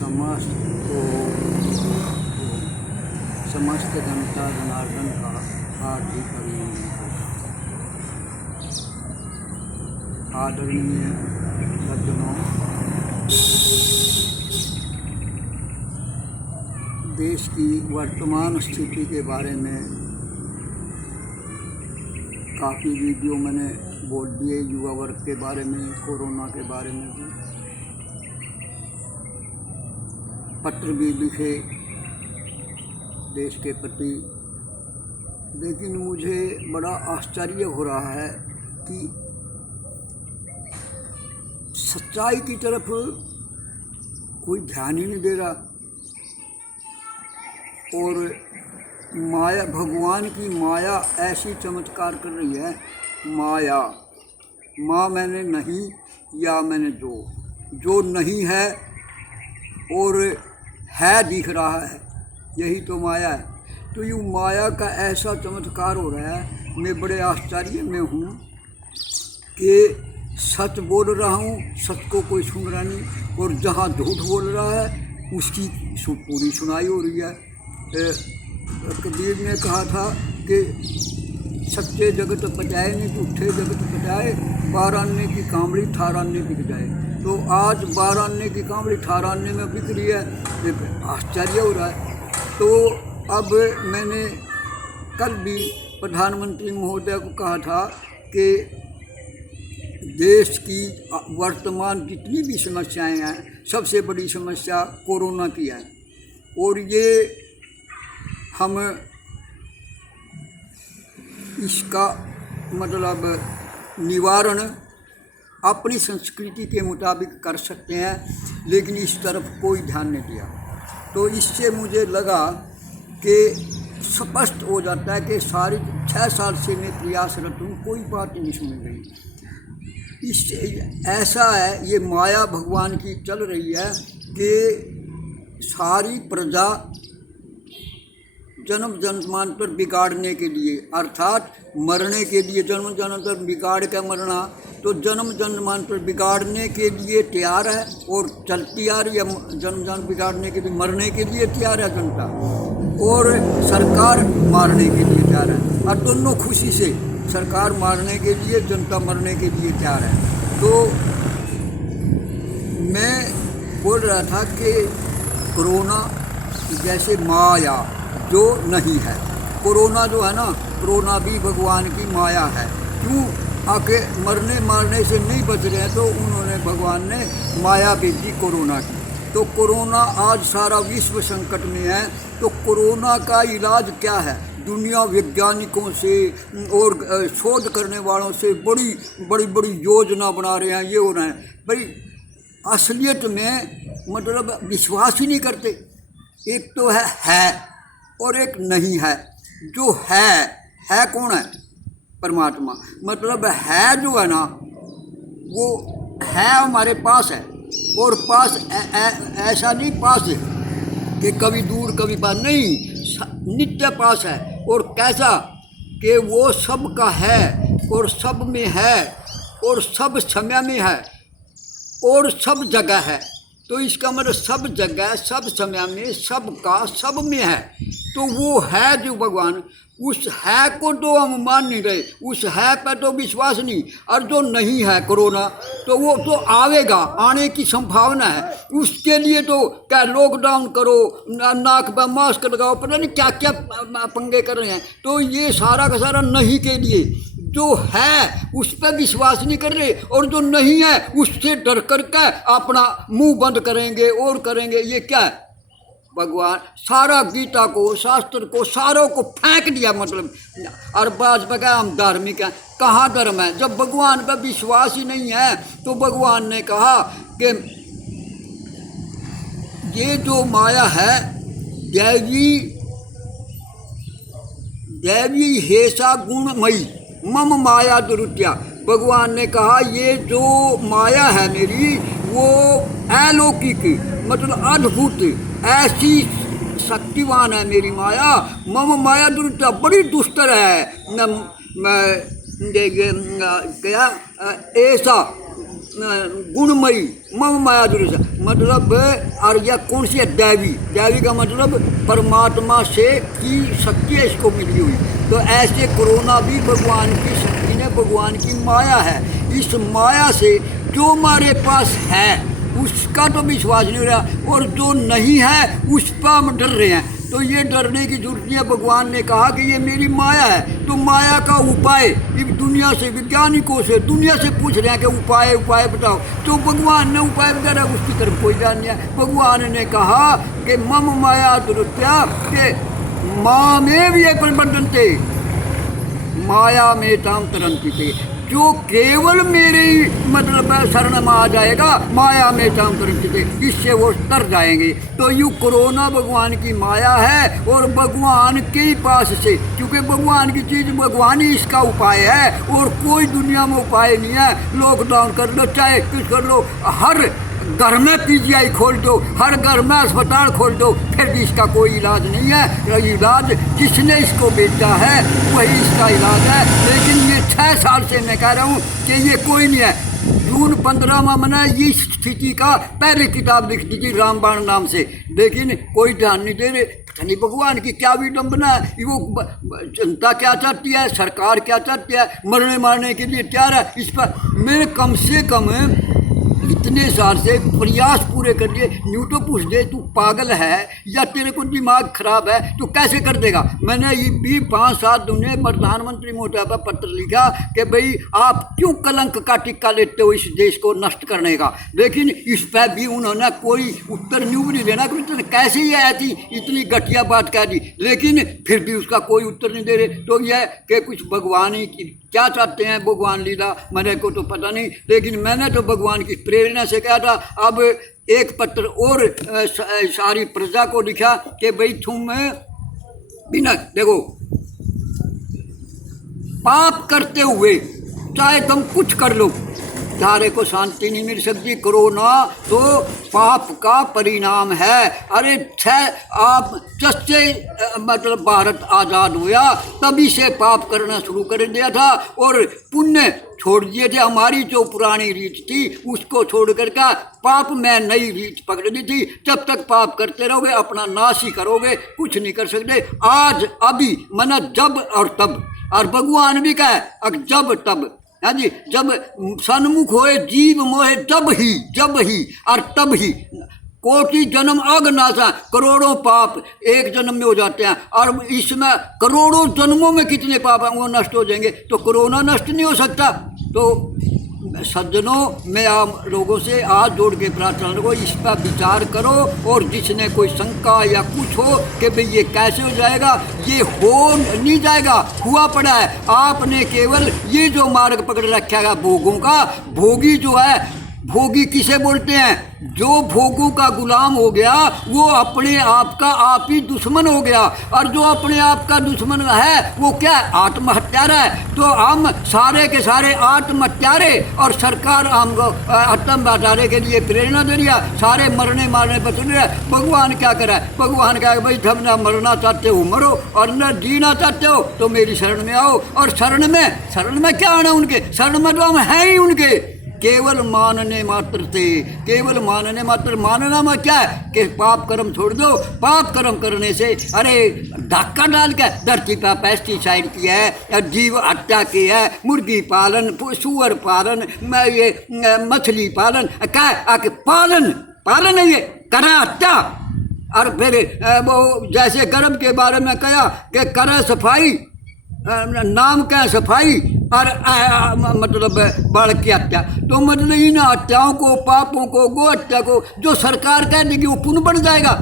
समस्त को समस्त जनता जनार्दन का हार्दिक अभिनंदन करता हूँ। आदरणीय सज्जनों, देश की वर्तमान स्थिति के बारे में काफ़ी वीडियो मैंने बोल दिए, युवा वर्ग के बारे में, कोरोना के बारे में भी पत्र भी लिखे देश के प्रति। लेकिन मुझे बड़ा आश्चर्य हो रहा है कि सच्चाई की तरफ कोई ध्यान ही नहीं दे रहा और माया, भगवान की माया ऐसी चमत्कार कर रही है। माया, माँ मैंने नहीं या मैंने जो नहीं है और है दिख रहा है, यही तो माया है। तो यूँ माया का ऐसा चमत्कार हो रहा है, मैं बड़े आश्चर्य में हूँ कि सच बोल रहा हूँ, सच को कोई सुन रहा नहीं, और जहाँ झूठ बोल रहा है उसकी पूरी सुनाई हो रही है। कबीर ने कहा था कि सच्चे जगत पचाए नहीं, झूठे जगत पचाए, 12 आने की कामड़ी 18 आने बिक जाए। तो आज 12 आने की कामड़ी 18 आने में बिक रही है, आश्चर्य हो रहा है। तो अब मैंने कल भी प्रधानमंत्री महोदय को कहा था कि देश की वर्तमान जितनी भी समस्याएं हैं, सबसे बड़ी समस्या कोरोना की है, और ये हम इसका मतलब निवारण अपनी संस्कृति के मुताबिक कर सकते हैं, लेकिन इस तरफ कोई ध्यान नहीं दिया। तो इससे मुझे लगा कि स्पष्ट हो जाता है कि सारे 6 साल से मैं प्रयासरत हूँ, कोई बात नहीं सुनी गई। इस ऐसा है, ये माया भगवान की चल रही है कि सारी प्रजा जन्म जन्मांतर बिगाड़ने के लिए, अर्थात मरने के लिए, जन्म जन्मांतर बिगाड़ के मरना, तो जन्म जन्मांतर बिगाड़ने के लिए तैयार है और चलती आ रही है, जन्म जन्म बिगाड़ने के लिए, मरने के लिए तैयार है जनता, और सरकार मारने के लिए तैयार है। और दोनों खुशी से, सरकार मारने के लिए, जनता मरने के लिए तैयार है। तो मैं बोल रहा था कि कोरोना जैसे माया जो नहीं है, कोरोना जो है ना, कोरोना भी भगवान की माया है। क्यों आके मरने मारने से नहीं बच रहे हैं, तो उन्होंने, भगवान ने माया भेजी कोरोना की। तो कोरोना आज सारा विश्व संकट में है। तो कोरोना का इलाज क्या है? दुनिया वैज्ञानिकों से और शोध करने वालों से बड़ी योजना बना रहे हैं, ये हो रहे हैं भाई, असलियत में मतलब विश्वास ही नहीं करते। एक तो है और एक नहीं है। जो है कौन है? परमात्मा। मतलब है जो है ना, वो है हमारे पास है, और पास ऐसा नहीं पास है कि कभी दूर कभी पास, नहीं, नित्य पास है। और कैसा कि वो सब का है और सब में है और सब समय में है और सब जगह है। तो इसका मतलब सब जगह, सब समय में, सब का सब में है। तो वो है जो भगवान, उस है को तो हम मान नहीं रहे, उस है पर तो विश्वास नहीं। और जो नहीं है कोरोना, तो वो तो आवेगा, आने की संभावना है। उसके लिए तो क्या लॉकडाउन करो, नाक पर मास्क लगाओ, पता नहीं क्या क्या पंगे कर रहे हैं। तो ये सारा का सारा नहीं के लिए, जो है उस पर विश्वास नहीं कर रहे, और जो नहीं है उससे डर करके अपना मुंह बंद करेंगे और करेंगे। ये क्या है? भगवान सारा गीता को, शास्त्र को, सारों को फेंक दिया। मतलब और बाज बगैर हम धार्मिक हैं। कहाँ धर्म है जब भगवान पर विश्वास ही नहीं है? तो भगवान ने कहा कि ये जो माया है, दैवी हेसा गुणमयी मम माया दुरुत्या। भगवान ने कहा ये जो माया है मेरी, वो अलौकिक, मतलब अद्भुत, ऐसी शक्तिवान है मेरी माया। मम माया दुरुत्या, बड़ी दुष्टर है। क्या ऐसा गुणमयी, मम माया दुर्लभ मतलब, और यह कौन सी है? दैवी। दैवी का मतलब परमात्मा से की शक्ति है इसको मिली हुई। तो ऐसे कोरोना भी भगवान की शक्ति ने, भगवान की माया है। इस माया से जो हमारे पास है उसका तो विश्वास नहीं हो रहा, और जो नहीं है उस पर हम डर रहे हैं। तो ये डरने की जरूरत नहीं है। भगवान ने कहा कि ये मेरी माया है। तो माया का उपाय इस दुनिया से, वैज्ञानिकों से, दुनिया से पूछ रहे हैं कि उपाय उपाय बताओ। तो भगवान ने उपाय वगैरह उसकी तरफ कोई ध्यान नहीं है। भगवान ने कहा कि मम माया दुरुत्या के माँ में भी एक परिवर्तन थे, माया में ताम तरंती थे। जो केवल मेरी मतलब शरण में आ जाएगा, माया में ताम तरंती थे, इससे वो तर जाएंगे। तो यूँ कोरोना भगवान की माया है और भगवान के ही पास से, क्योंकि भगवान की चीज़ भगवान ही इसका उपाय है, और कोई दुनिया में उपाय नहीं है। लॉकडाउन कर लो, चाहे कुछ कर लो, हर घर में पीजीआई खोल दो, हर घर में अस्पताल खोल दो, फिर भी इसका कोई इलाज नहीं है। इलाज जिसने इसको बेचा है वही इसका इलाज है। लेकिन ये 6 साल से मैं कह रहा हूँ कि ये कोई नहीं है। जून 15 में मैंने ये स्थिति का पहले किताब लिख दी थी रामबाण नाम से, लेकिन कोई ध्यान नहीं दे रहे। पता नहीं भगवान की क्या विडम्बना है, वो जनता क्या चाहती है, सरकार क्या चाहती है, मरने मारने के लिए तैयार है। इस पर मैंने कम से कम इतने साल से प्रयास पूरे कर लिए। न्यू तो पूछ दे तू पागल है या तेरे को दिमाग खराब है, तो कैसे कर देगा। मैंने ये भी 5-7 दिन में प्रधानमंत्री मोदी पर पत्र लिखा कि भाई आप क्यों कलंक का टिक्का लेते हो इस देश को नष्ट करने का। लेकिन इस पर भी उन्होंने कोई उत्तर न्यू नहीं देना कि उन्होंने कैसे ही ऐसी इतनी घटिया बात कह दी, लेकिन फिर भी उसका कोई उत्तर नहीं दे रहे। तो यह कि कुछ भगवान ही क्या चाहते हैं, भगवान लीला मेरे को तो पता नहीं, लेकिन मैंने तो भगवान की प्रेरणा से कहा था। अब एक पत्र और सारी प्रजा को लिखा कि भाई तुम बिना देखो पाप करते हुए चाहे तुम कुछ कर लो, धारे को शांति नहीं मिल सकती। कोरोना तो पाप का परिणाम है। अरे आप जब से मतलब भारत आज़ाद हुआ तभी से पाप करना शुरू कर दिया था और पुण्य छोड़ दिए थे। हमारी जो पुरानी रीत थी उसको छोड़ कर का पाप में नई रीत पकड़ ली थी। जब तक पाप करते रहोगे अपना नाश ही करोगे, कुछ नहीं कर सकते। आज अभी मना जब और तब, और भगवान भी कहे अब जब तब, हाँ जी, जब सन्मुख होए जीव मोहे जब ही और तब ही। कोटि जन्म अगनाशा, करोड़ों पाप एक जन्म में हो जाते हैं, और इसमें करोड़ों जन्मों में कितने पाप हैं वो नष्ट हो जाएंगे। तो कोरोना नष्ट नहीं हो सकता। तो सज्जनों, मैं आप लोगों से आज जोड़ के प्रार्थना करो, इस पर विचार करो, और जिसने कोई शंका या कुछ हो कि भाई ये कैसे हो जाएगा, ये हो नहीं जाएगा, हुआ पड़ा है। आपने केवल ये जो मार्ग पकड़ रखा है भोगों का, भोगी जो है, भोगी किसे बोलते हैं? जो भोगों का गुलाम हो गया वो अपने आप का आप ही दुश्मन हो गया, और जो अपने आप का दुश्मन है वो क्या? आत्महत्यारा है। तो हम सारे के सारे आत्महत्यारे, और सरकार हमको आत्महत्यारे के लिए प्रेरणा दे रही है, सारे मरने मारने पर चल रहे हैं। भगवान क्या करे? भगवान क्या भाई तुम ना मरना चाहते हो मरो, और न जीना चाहते हो तो मेरी शरण में आओ। और शरण में क्या आना? उनके शरण में तो हम हैं ही उनके, केवल मानने मात्र से, केवल मानने मात्र। मानना में क्या है कि पाप कर्म छोड़ दो। पाप कर्म करने से अरे धक्का डाल के धरती पर पेस्टिसाइड किया है, जीव हत्या की है, मुर्गी पालन, सुअर पालन, ये मछली पालन, क्या पालन है ये, करा हत्या। और फिर वो जैसे गर्भ के बारे में कहा कि करा सफाई, नाम क्या सफाई, और मतलब बाढ़ की हत्या। तो मतलब इन हत्याओं को, पापों को, गो हत्या को जो सरकार कह देगी वो पुण्य बन जाएगा।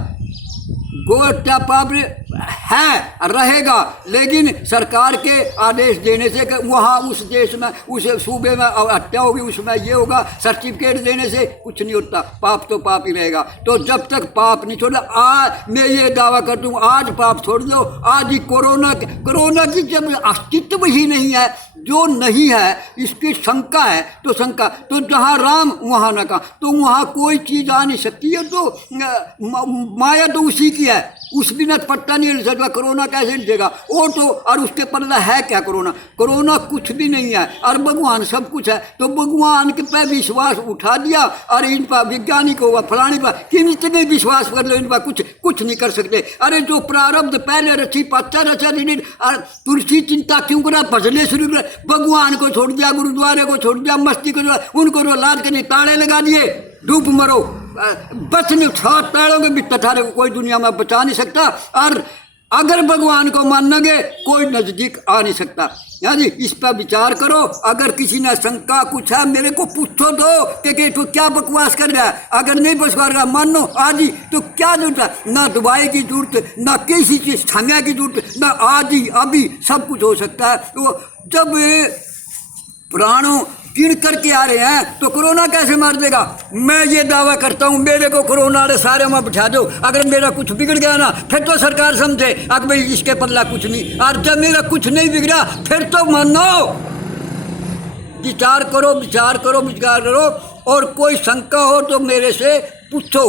गो हत्या पाप है, रहेगा, लेकिन सरकार के आदेश देने से वहाँ उस देश में, उस सूबे में हत्या होगी, उसमें ये होगा, सर्टिफिकेट देने से कुछ नहीं होता। पाप तो पाप ही रहेगा। तो जब तक पाप नहीं छोड़ा, आज मैं ये दावा कर दूँ, आज पाप छोड़ दो। आज ही कोरोना की जब अस्तित्व ही नहीं है, जो नहीं है इसकी शंका है, तो शंका तो जहाँ राम वहाँ न का, तो वहाँ कोई चीज़ आ नहीं सकती है। तो माया तो उसी की है। उस बिना पट्टा नहीं हिल सकता, कोरोना कैसे हिलेगा वो तो। और उसके पल्ला है क्या कोरोना? कोरोना कुछ भी नहीं है और भगवान सब कुछ है। तो भगवान के पे विश्वास उठा दिया और इन पर वैज्ञानिक हुआ फलाने पर किन इतने विश्वास कर लो, इन पर कुछ नहीं कर सकते। अरे जो प्रारब्ध पहले रची पच्चा रचा और तुलसी चिंता क्यों करा, भजने शुरू कर, भगवान को छोड़ दिया, गुरुद्वारे को छोड़ दिया, मस्ती को उनको लाद के ताड़े लगा दिए, डूब मरो, बच नहीं, 7 पैरों के भी तठारे को कोई दुनिया में बचा नहीं सकता। और अगर भगवान को मानोगे कोई नजदीक आ नहीं सकता। हाँ जी, इस पर विचार करो। अगर किसी ने शंका कुछ है मेरे को पूछो दो कि तो क्या बकवास कर रहा है। अगर नहीं बकवास कर रहा मानो आज ही, तो क्या जरूरत है? ना दवाई की जरूरत, ना किसी चीज समय की जरूरत, ना आज ही अभी सब कुछ हो सकता है। तो जब प्राणों गिन करके आ रहे हैं तो कोरोना कैसे मार देगा? मैं ये दावा करता हूँ मेरे को कोरोना वाले सारे में बिठा दो, अगर मेरा कुछ बिगड़ गया ना फिर तो सरकार समझे अब भाई इसके पल्ला कुछ नहीं। और जब मेरा कुछ नहीं बिगड़ा फिर तो मानो, विचार करो विचार करो विचार करो। और कोई शंका हो तो मेरे से पूछो,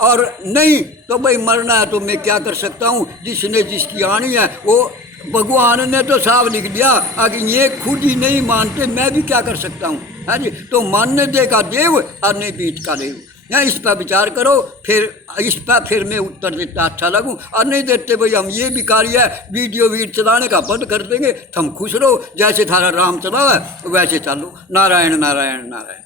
और नहीं तो भाई मरना है तो मैं क्या कर सकता हूँ। जिसने जिसकी आनी है वो भगवान ने तो साफ लिख दिया। अगर ये खुद ही नहीं मानते मैं भी क्या कर सकता हूँ। हाँ जी, तो मानने देगा देव और नहीं बीच का देव। या इस पर विचार करो, फिर इस पर फिर मैं उत्तर देता अच्छा लगूँ। और नहीं देते भाई हम ये भिखारी है वीडियो चलाने का बंद कर देंगे, तुम खुश रहो, जैसे थारा राम चला है वैसे चलो। नारायण नारायण नारायण।